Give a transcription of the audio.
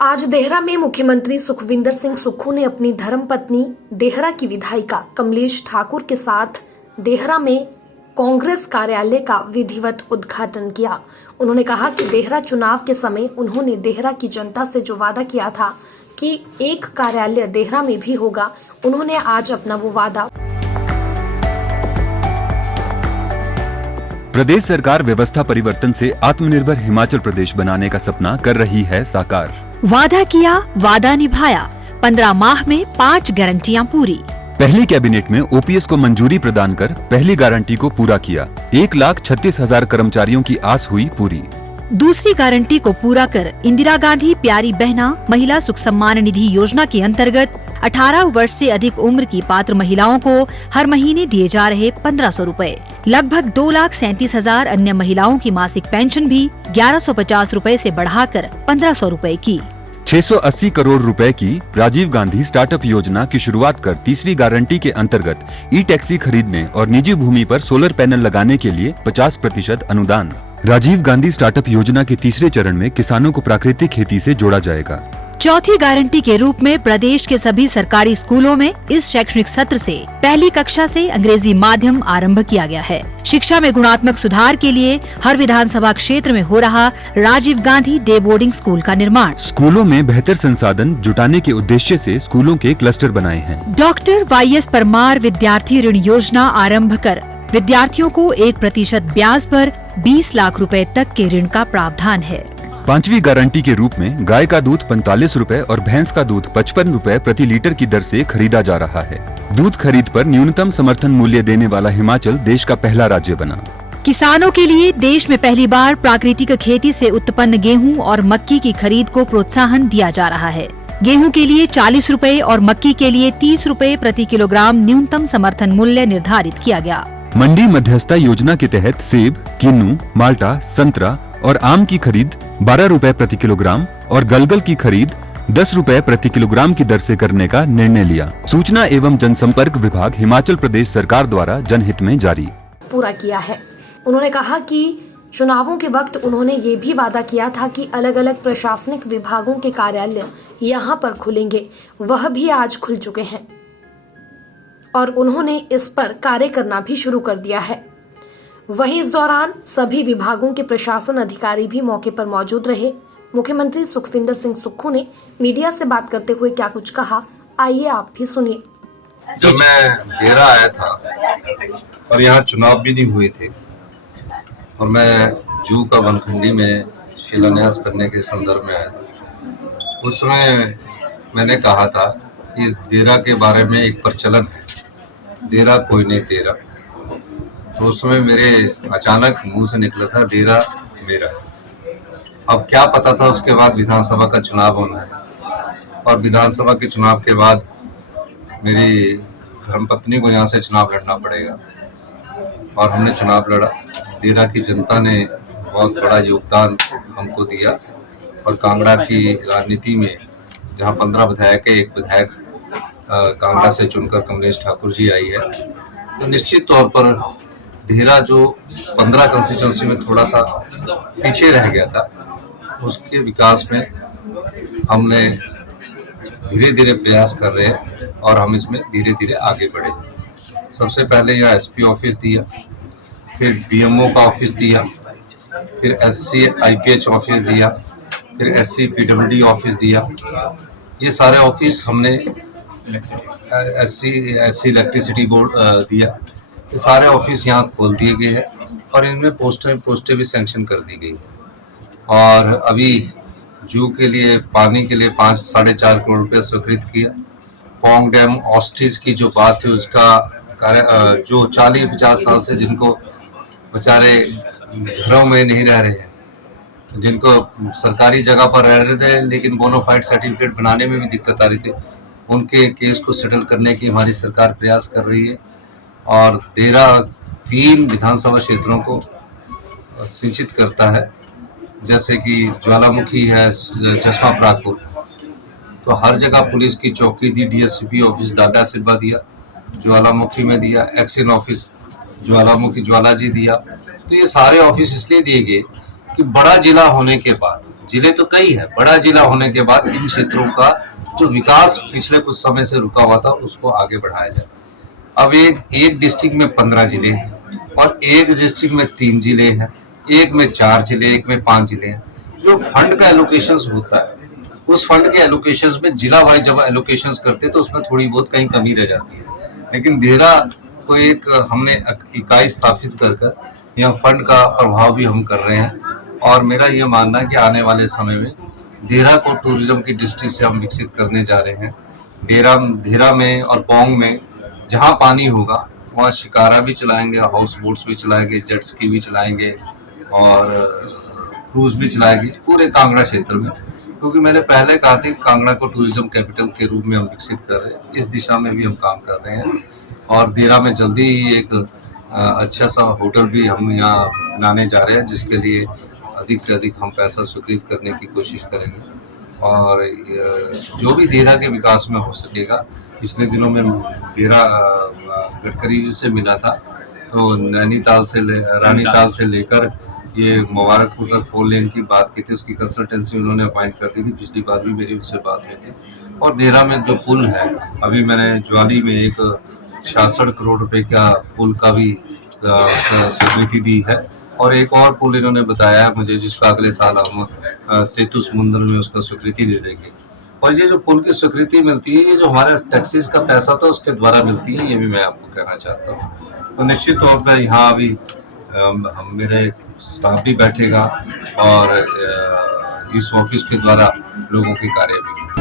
आज देहरा में मुख्यमंत्री सुखविंदर सिंह सुक्खू ने अपनी धर्मपत्नी देहरा की विधायिका कमलेश ठाकुर के साथ देहरा में कांग्रेस कार्यालय का विधिवत उद्घाटन किया। उन्होंने कहा कि देहरा चुनाव के समय उन्होंने देहरा की जनता से जो वादा किया था कि एक कार्यालय देहरा में भी होगा, उन्होंने आज अपना वो वादा। प्रदेश सरकार व्यवस्था परिवर्तन से आत्मनिर्भर हिमाचल प्रदेश बनाने का सपना कर रही है साकार। वादा किया, वादा निभाया। 15 माह में 5 गारंटियां पूरी। पहली कैबिनेट में ओपीएस को मंजूरी प्रदान कर पहली गारंटी को पूरा किया। 1,36,000 कर्मचारियों की आस हुई पूरी। दूसरी गारंटी को पूरा कर इंदिरा गांधी प्यारी बहना महिला सुख सम्मान निधि योजना के अंतर्गत 18 वर्ष से अधिक उम्र की पात्र महिलाओं को हर महीने दिए जा रहे 1500 रूपए। लगभग 2,37,000 अन्य महिलाओं की मासिक पेंशन भी 1,150 रूपए से बढ़ाकर 1,500 रूपए की। 680 करोड़ रुपए की राजीव गांधी स्टार्टअप योजना की शुरुआत कर तीसरी गारंटी के अंतर्गत ई टैक्सी खरीदने और निजी भूमि पर सोलर पैनल लगाने के लिए 50% अनुदान। राजीव गांधी स्टार्टअप योजना के तीसरे चरण में किसानों को प्राकृतिक खेती से जोड़ा जाएगा। चौथी गारंटी के रूप में प्रदेश के सभी सरकारी स्कूलों में इस शैक्षणिक सत्र से पहली कक्षा से अंग्रेजी माध्यम आरंभ किया गया है। शिक्षा में गुणात्मक सुधार के लिए हर विधानसभा क्षेत्र में हो रहा Rajiv Gandhi day boarding school का निर्माण। स्कूलों में बेहतर संसाधन जुटाने के उद्देश्य से स्कूलों के क्लस्टर बनाए हैं। डॉक्टर YS परमार विद्यार्थी ऋण योजना आरंभ कर विद्यार्थियों को 1% ब्याज पर 20 लाख रुपए तक के ऋण का प्रावधान है। पांचवी गारंटी के रूप में गाय का दूध 45 रुपए और भैंस का दूध 55 रुपए प्रति लीटर की दर से खरीदा जा रहा है। दूध खरीद पर न्यूनतम समर्थन मूल्य देने वाला हिमाचल देश का पहला राज्य बना। किसानों के लिए देश में पहली बार प्राकृतिक खेती से उत्पन्न गेहूं और मक्की की खरीद को प्रोत्साहन दिया जा रहा है। गेहूं के लिए 40 रुपए और मक्की के लिए 30 रुपए प्रति किलोग्राम न्यूनतम समर्थन मूल्य निर्धारित किया गया। मंडी मध्यस्थता योजना के तहत सेब, किन्नू, माल्टा, संतरा और आम की खरीद 12 रुपए प्रति किलोग्राम और गलगल की खरीद 10 रुपए प्रति किलोग्राम की दर से करने का निर्णय लिया। सूचना एवं जनसंपर्क विभाग हिमाचल प्रदेश सरकार द्वारा जनहित में जारी पूरा किया है। उन्होंने कहा कि चुनावों के वक्त उन्होंने ये भी वादा किया था कि अलग अलग प्रशासनिक विभागों के कार्यालय यहाँ पर खुलेंगे, वह भी आज खुल चुके हैं और उन्होंने इस पर कार्य करना भी शुरू कर दिया है। वहीं इस दौरान सभी विभागों के प्रशासन अधिकारी भी मौके पर मौजूद रहे। मुख्यमंत्री सुखविंदर सिंह सुक्खू ने मीडिया से बात करते हुए क्या कुछ कहा, आइए आप भी सुनिए। जब मैं देहरा आया था और यहाँ चुनाव भी नहीं हुए थे और मैं जू का बनखंडी में शिलान्यास करने के संदर्भ में आया था, उस समय मैंने कहा था कि देहरा के बारे में एक प्रचलन है, देहरा कोई नहीं तेरा। तो उस समय मेरे अचानक मुंह से निकला था देहरा मेरा। अब क्या पता था उसके बाद विधानसभा का चुनाव होना है और विधानसभा के चुनाव के बाद मेरी धर्मपत्नी को यहाँ से चुनाव लड़ना पड़ेगा और हमने चुनाव लड़ा। देहरा की जनता ने बहुत बड़ा योगदान हमको दिया और कांगड़ा की राजनीति में जहाँ 15 विधायक है, एक विधायक कांगड़ा से चुनकर कमलेश ठाकुर जी आई है, तो निश्चित तौर पर देहरा जो 15 कंस्टिट्यूंसी में थोड़ा सा पीछे रह गया था, उसके विकास में हमने धीरे धीरे प्रयास कर रहे हैं और हम इसमें धीरे धीरे आगे बढ़े। सबसे पहले यहाँ SP ऑफिस दिया, फिर BMO का ऑफिस दिया, फिर SC IPH ऑफिस दिया, फिर SC PWD ऑफिस दिया। ये सारे ऑफिस हमने SC इलेक्ट्रिसिटी बोर्ड दिया। ये सारे ऑफिस यहाँ खोल दिए गए हैं और इनमें पोस्टें भी सैंक्शन कर दी गई। और अभी जू के लिए पानी के लिए 5-4.5 करोड़ रुपये स्वीकृत किया। पोंग डैम ऑस्टिस की जो बात है उसका कार्य, जो 40-50 साल से जिनको बेचारे घरों में नहीं रह रहे हैं, जिनको सरकारी जगह पर रह रहे थे लेकिन बोनाफाइड सर्टिफिकेट बनाने में भी दिक्कत आ रही थी, उनके केस को सेटल करने की हमारी सरकार प्रयास कर रही है। और देहरा 3 विधानसभा क्षेत्रों को सिंचित करता है, जैसे कि ज्वालामुखी है, चश्मा प्रागपुर, तो हर जगह पुलिस की चौकी दी, DSCP ऑफिस डाडा सिब्बा दिया, ज्वालामुखी में दिया, एक्सिन ऑफिस ज्वालामुखी ज्वाला जी दिया। तो ये सारे ऑफिस इसलिए दिए गए कि बड़ा जिला होने के बाद जिले तो कई है, बड़ा जिला होने के बाद इन क्षेत्रों का जो विकास पिछले कुछ समय से रुका हुआ था उसको आगे बढ़ाया जाए। अब एक डिस्ट्रिक्ट में 15 जिले हैं और एक डिस्ट्रिक्ट में 3 जिले हैं, एक में 4 जिले, एक में 5 जिले हैं। जो फंड का एलोकेशन होता है उस फंड के एलोकेशन में जिला वाइज जब एलोकेशन करते हैं तो उसमें थोड़ी बहुत कहीं कमी रह जाती है। लेकिन देहरा को एक हमने इकाई स्थापित कर यहाँ फंड का प्रभाव भी हम कर रहे हैं और मेरा ये मानना है कि आने वाले समय में देहरा को टूरिज्म की दृष्टि से हम विकसित करने जा रहे हैं। देहरा में और पोंग में जहाँ पानी होगा वहाँ शिकारा भी चलाएंगे, हाउस बोट्स भी चलाएंगे, जेट स्की भी चलाएंगे और क्रूज भी चलाएंगे पूरे कांगड़ा क्षेत्र में, क्योंकि मैंने पहले कहा था कि कांगड़ा को टूरिज्म कैपिटल के रूप में हम विकसित कर रहे हैं। इस दिशा में भी हम काम कर रहे हैं और देहरा में जल्दी ही एक अच्छा सा होटल भी हम यहाँ बनाने जा रहे हैं, जिसके लिए अधिक से अधिक हम पैसा स्वीकृत करने की कोशिश करेंगे और जो भी देहरा के विकास में हो सकेगा। पिछले दिनों में देहरा गडकरी जी से मिला था, तो रानीताल से लेकर ये मुबारकपुर तक 4 लेन की बात की थी, उसकी कंसल्टेंसी उन्होंने अपॉइंट कर दी थी। पिछली बार भी मेरी उससे बात हुई थी। और देहरा में जो पुल है, अभी मैंने ज्वाली में एक 66 करोड़ रुपए का पुल का भी स्वीकृति दी है और एक और पुल इन्होंने बताया है मुझे, जिसका अगले साल हम सेतु समुद्र में उसका स्वीकृति दे देंगे। और ये जो पुल की स्वीकृति मिलती है, ये जो हमारा टैक्सेस का पैसा था उसके द्वारा मिलती है, ये भी मैं आपको कहना चाहता हूँ। तो निश्चित तौर पर यहाँ अभी मेरे स्टाफ भी बैठेगा और इस ऑफिस के द्वारा लोगों के कार्य भी